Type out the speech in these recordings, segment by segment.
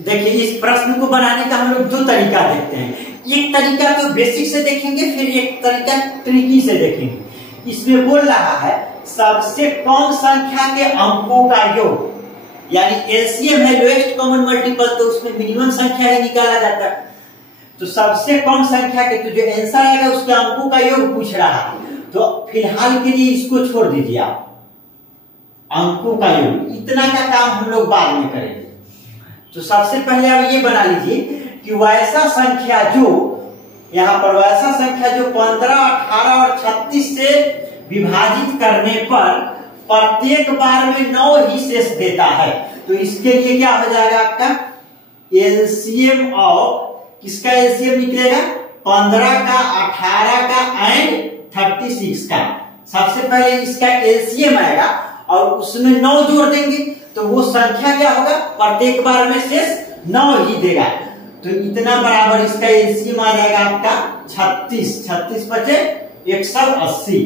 देखिए इस प्रश्न को बनाने का हम लोग दो तरीका देखते हैं। एक तरीका तो बेसिक से देखेंगे, फिर एक तरीका ट्रिकी से देखेंगे। इसमें बोल रहा है सबसे कम संख्या के अंकों का योग, यानी एलसीएम है लोएस्ट कॉमन मल्टीपल, तो उसमें मिनिमम संख्या ही निकाला जाता है। तो सबसे कम संख्या के तो जो आंसर आएगा उसके अंकों का योग पूछ रहा है। तो फिलहाल के लिए इसको छोड़ दीजिए आप, अंकों का योग इतना का काम हम लोग बाद में करेंगे। तो सबसे पहले आप ये बना लीजिए कि वैसा संख्या जो यहाँ पर वैसा संख्या जो 15, 18 और 36 से विभाजित करने पर प्रत्येक बार में 9 ही शेष देता है। तो इसके लिए क्या हो जाएगा आपका एलसीएम ऑफ, किसका एलसीएम निकलेगा 15 का, 18 का एंड 36 का। सबसे पहले इसका एलसीएम आएगा और उसमें 9 जोड़ देंगे तो वो संख्या क्या होगा, प्रत्येक बार में शेष 9 ही देगा। तो इतना बराबर इसका एलसीएम आ जाएगा आपका 36, 36 बचे 180,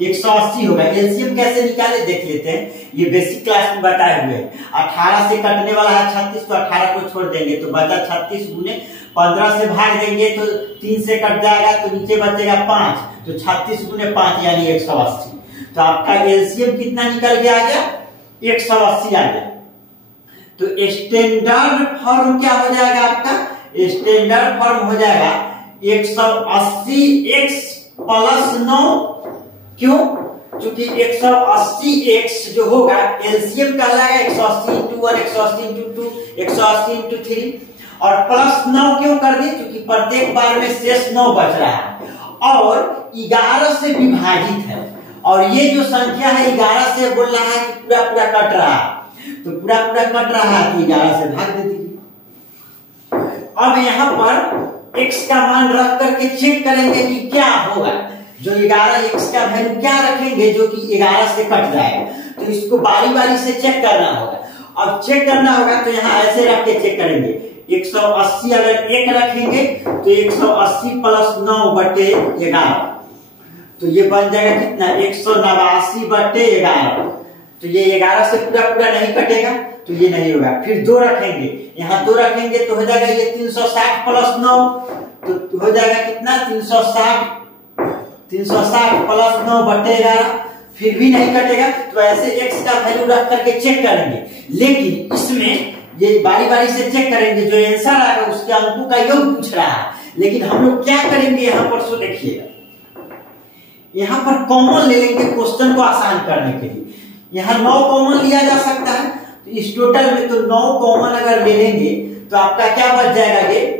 180 होगा। एलसीएम कैसे निकाले देख लेते हैं, ये बेसिक क्लास में बताए हुए हैं। 18 से कटने वाला है 36, तो 18 को छोड़ देंगे तो बचा 36 गुने 15 से भाग देंगे तो 3 से कट जाएगा तो नीचे बचेगा 5, तो 36 गुने 5 यानी 180। तो आपका एलसीएम कितना निकल गया, आ गया 180 आ गया। तो स्टैंडर्ड फॉर्म क्या हो जाएगा आपका, स्टैंडर्ड फॉर्म हो जाएगा 180x प्लस 9। क्यों, क्योंकि 180x जो होगा एलसीएम कहलाएगा 180 इंटू 1, 180 इंटू 2, 180 इंटू 3 और प्लस 9 क्यों कर दी, क्योंकि प्रत्येक बार में शेष 9 बच रहा है और 11 से विभाजित है। और ये जो संख्या है 11 से बोल रहा है कि पूरा पूरा कट रहा है, तो पूरा पूरा कट रहा है तो 11 से भाग दे दीजिए। अब यहाँ पर x का मान रख करके चेक करेंगे कि क्या होगा। जो 11x का वैल्यू क्या रखेंगे जो कि 11 से कट जाएगा, तो इसको बारी बारी से चेक करना होगा। अब चेक करना होगा तो यहाँ ऐसे रख के चेक करेंगे। 180 अगर 1 रखेंगे तो 180 प्लस 9 बटे 11, तो ये बन जाएगा कितना 189 बटे 11। तो ये 11 से पूरा पूरा नहीं कटेगा तो ये नहीं होगा। फिर 2 रखेंगे, यहाँ 2 रखेंगे तो हो जाएगा ये 360 प्लस 9, तो हो जाएगा कितना 360 प्लस 9 बटे 11। फिर भी नहीं कटेगा तो ऐसे x का वैल्यू रख करके चेक करेंगे। लेकिन इसमें ये बारी बारी से चेक करेंगे, जो आंसर आएगा उसके अंकों का योग पूछ रहा है। लेकिन हम लोग क्या करेंगे यहाँ पर, सो देखिएगा यहाँ पर कॉमन ले लेंगे क्वेश्चन को आसान करने के लिए। यहाँ 9 कॉमन लिया जा सकता है, तो इस टोटल में तो 9 कॉमन अगर ले लेंगे तो आपका क्या बच जाएगा, ये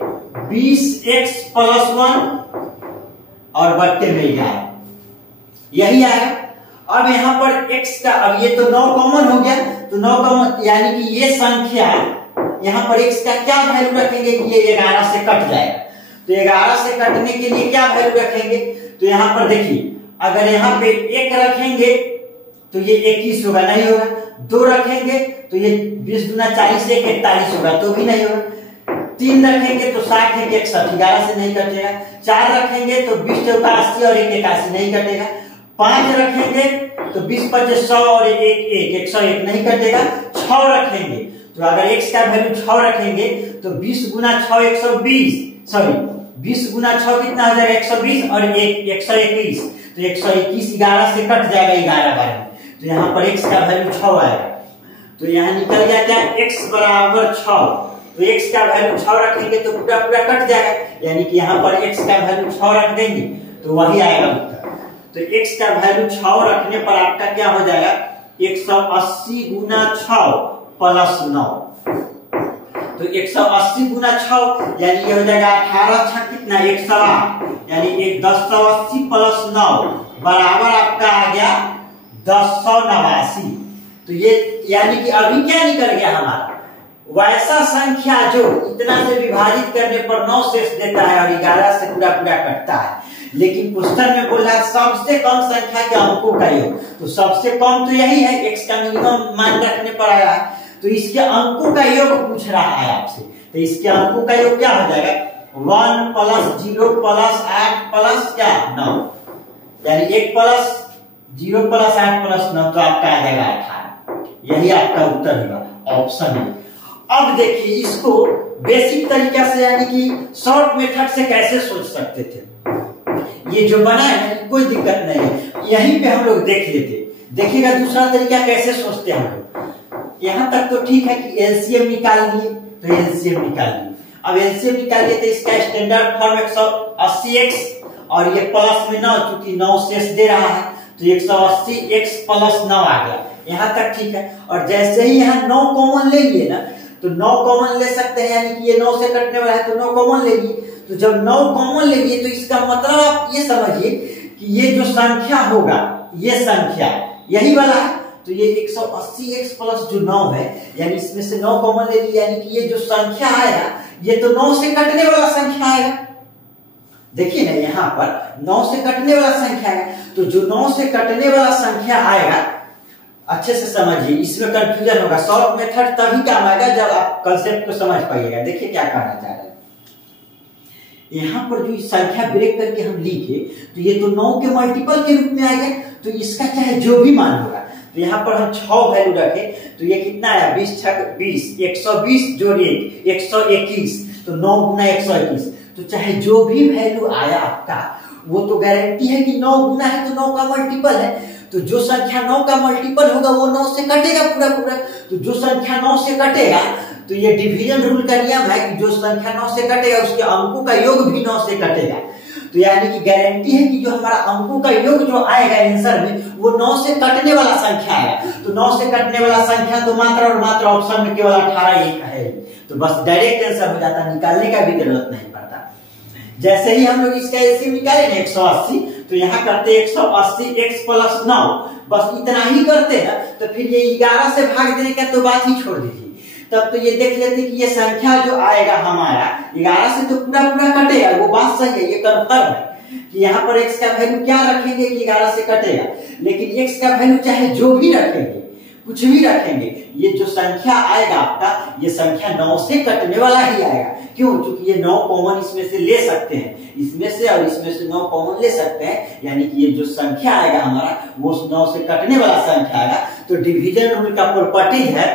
20x प्लस 1 और बट्टे में 11 यही आएगा। अब यहाँ पर x का, अब ये तो 9 कॉमन हो गया, तो 9 कॉमन यानी कि ये संख्या यहाँ पर x का क्या वैल्यू रखेंगे कि ये 11 से कट जाएगा। तो 11 से कटने के लिए क्या वैल्यू रखेंगे, तो यहाँ पर देखिए अगर यहाँ पे 1 रखेंगे तो ये 21 होगा, नहीं होगा। 2 रखेंगे तो ये 20 गुना 40 से 41 होगा, तो भी नहीं होगा। 3 रखेंगे तो 60 है 61, 11 से नहीं कटेगा। 4 रखेंगे तो 20 चौका 80 और 1 81 नहीं कटेगा। 5 रखेंगे तो 20 25 100 और 1 101 नहीं कटेगा। 6 रखेंगे तो अगर x का वैल्यू 6 रखेंगे तो 20 गुना 6 120, सॉरी 20 गुना 6 कितना हो जाएगा 120 और 1 121, तो 121 11 से कट जाएगा 11 बार में, तो यहाँ पर x का वैल्यू 6 आएगा। तो यहाँ निकल गया क्या, x बराबर 6। तो x का वैल्यू 6 रखेंगे तो पूरा पूरा कट जाएगा, यानी कि यहाँ पर x का वैल्यू 6 रख देंगे तो वही आएगा उत्तर। तो x का वैल्यू 6 रखने पर आपका क्या हो जाएगा 180 गुना 6 प्लस 9, तो 180 गुना 6 यानी ये हो जाएगा 18 6 कितना 108, यानी 1080 प्लस 9 बराबर आपका आ गया 1089। तो ये यानी कि अभी क्या निकल गया हमारा, वैसा संख्या जो इतना से विभाजित करने पर 9 शेष देता है और 11 से पूरा पूरा कटता है। लेकिन क्वेश्चन में बोल रहा है सबसे कम संख्या के अंकों का योग, तो सबसे कम तो यही है, x का मिनिमम मान रखने पर आया है, तो इसके अंकों का योग पूछ रहा है आपसे। तो इसके अंकों का योग क्या हो जाएगा 1 प्लस 0 प्लस 8 प्लस क्या 9, यानी 1 प्लस 0 प्लस 8 प्लस 9, तो आपका आ जाएगा 18। यही आपका उत्तर होगा, ऑप्शन है। अब देखिए इसको बेसिक तरीका से यानी कि शॉर्ट मेथड से कैसे सोच सकते थे। ये जो बना है कोई दिक्कत नहीं है, यहीं पे हम लोग देख लेते। देखिएगा दूसरा तरीका कैसे सोचते हैं हम लोग। यहाँ तक तो ठीक है कि एलसीएम निकाल लिए, तो एलसीएम निकाल लिए। अब एलसीएम निकालिए तो इसका स्टैंडर्ड फॉर्म 180x और ये प्लस में 9, चूंकि 9 शेष दे रहा है तो 180x प्लस 9 आ गया। यहाँ तक ठीक है। और जैसे ही यहाँ 9 कॉमन ले लिए ना, तो 9 कॉमन ले सकते हैं, यानी कि ये 9 से कटने वाला है तो 9 कॉमन ले लिए। तो जब 9 कॉमन ले लिए तो इसका मतलब आप ये समझिए कि ये जो संख्या होगा, ये संख्या यही वाला है, तो ये 180x प्लस जो 9 है, यानी इसमें से 9 कॉमन ले लिए, यानी कि ये जो संख्या आएगा ये तो 9 से कटने वाला संख्या आएगा। देखिए ना यहाँ पर 9 से कटने वाला संख्या है, तो जो 9 से कटने वाला संख्या आएगा, अच्छे से समझिए, इसमें कंफ्यूजन होगा। शॉर्ट मेथड तभी काम आएगा जब आप कंसेप्ट को समझ पाइएगा। देखिए क्या कहना चाह रहे हैं। यहाँ पर जो संख्या ब्रेक करके हम लिखे तो ये तो 9 के मल्टीपल के रूप में आएगा, तो इसका चाहे जो भी मान होगा। तो यहाँ पर हम 6 वैल्यू रखे तो ये कितना आया, 20 छक 20, 120 जोड़ 1 121, तो 9 गुना 121। तो चाहे जो भी वैल्यू आया आपका, वो तो गारंटी है कि 9 गुना है तो 9 का मल्टीपल है। तो जो संख्या 9 का मल्टीपल होगा वो 9 से कटेगा पूरा पूरा। तो जो संख्या 9 से कटेगा, तो ये डिवीजन रूल का नियम है कि जो संख्या 9 से कटेगा उसके अंकों का योग भी 9 से कटेगा। तो यानी कि गारंटी है कि जो हमारा अंकों का योग जो आएगा आंसर में, वो 9 से कटने वाला संख्या आएगा। तो 9 से कटने वाला संख्या तो मात्र और मात्र ऑप्शन में केवल 18 एक है, तो बस डायरेक्ट आंसर हो जाता, निकालने का भी जरूरत नहीं पड़ता। जैसे ही हम लोग इसका एलसीएम निकाले ना 180, तो यहाँ करते 180x प्लस 9, बस इतना ही करते हैं। तो फिर ये 11 से भाग देने का तो बात ही छोड़ दीजिए। तब तो ये देख लेते कि ये संख्या जो आएगा हमारा 11 से तो पूरा पूरा कटेगा, वो बात सही है, ये कंफर्म है कि यहाँ पर x का वैल्यू क्या रखेंगे कि 11 से कटेगा। लेकिन x का वैल्यू चाहे जो भी रखेंगे, कुछ भी रखेंगे, ये जो संख्या आएगा आपका, ये संख्या 9 से कटने वाला ही आएगा। क्यों? क्योंकि ये 9 कॉमन इसमें से ले सकते हैं, इसमें से और इसमें से 9 कॉमन ले सकते हैं, यानी कि ये जो संख्या आएगा हमारा वो 9 से कटने वाला संख्या आएगा। तो डिवीजन रूल का प्रॉपर्टी है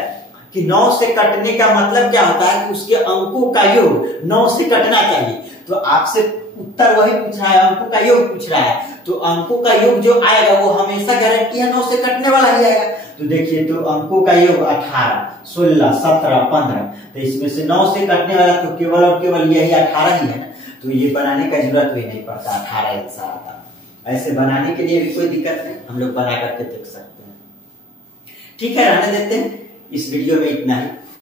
कि 9 से कटने का मतलब क्या होता है कि उसके अंकों का योग 9 से कटना चाहिए। तो आपसे उत्तर वही पूछ रहा है, अंकों का योग पूछ रहा है, तो अंकों का योग जो आएगा वो हमेशा गारंटी है 9 से कटने वाला ही आएगा। तो देखिए, तो अंकों का योग 18, 16, 17, 15, तो इसमें से 9 से कटने वाला तो केवल और केवल यही 18 ही है ना। तो ये बनाने का जरूरत भी नहीं पड़ता, 18 आंसर आता। ऐसे बनाने के लिए भी कोई दिक्कत नहीं, हम लोग बना करके देख सकते हैं। ठीक है, रहने देते हैं, इस वीडियो में इतना ही।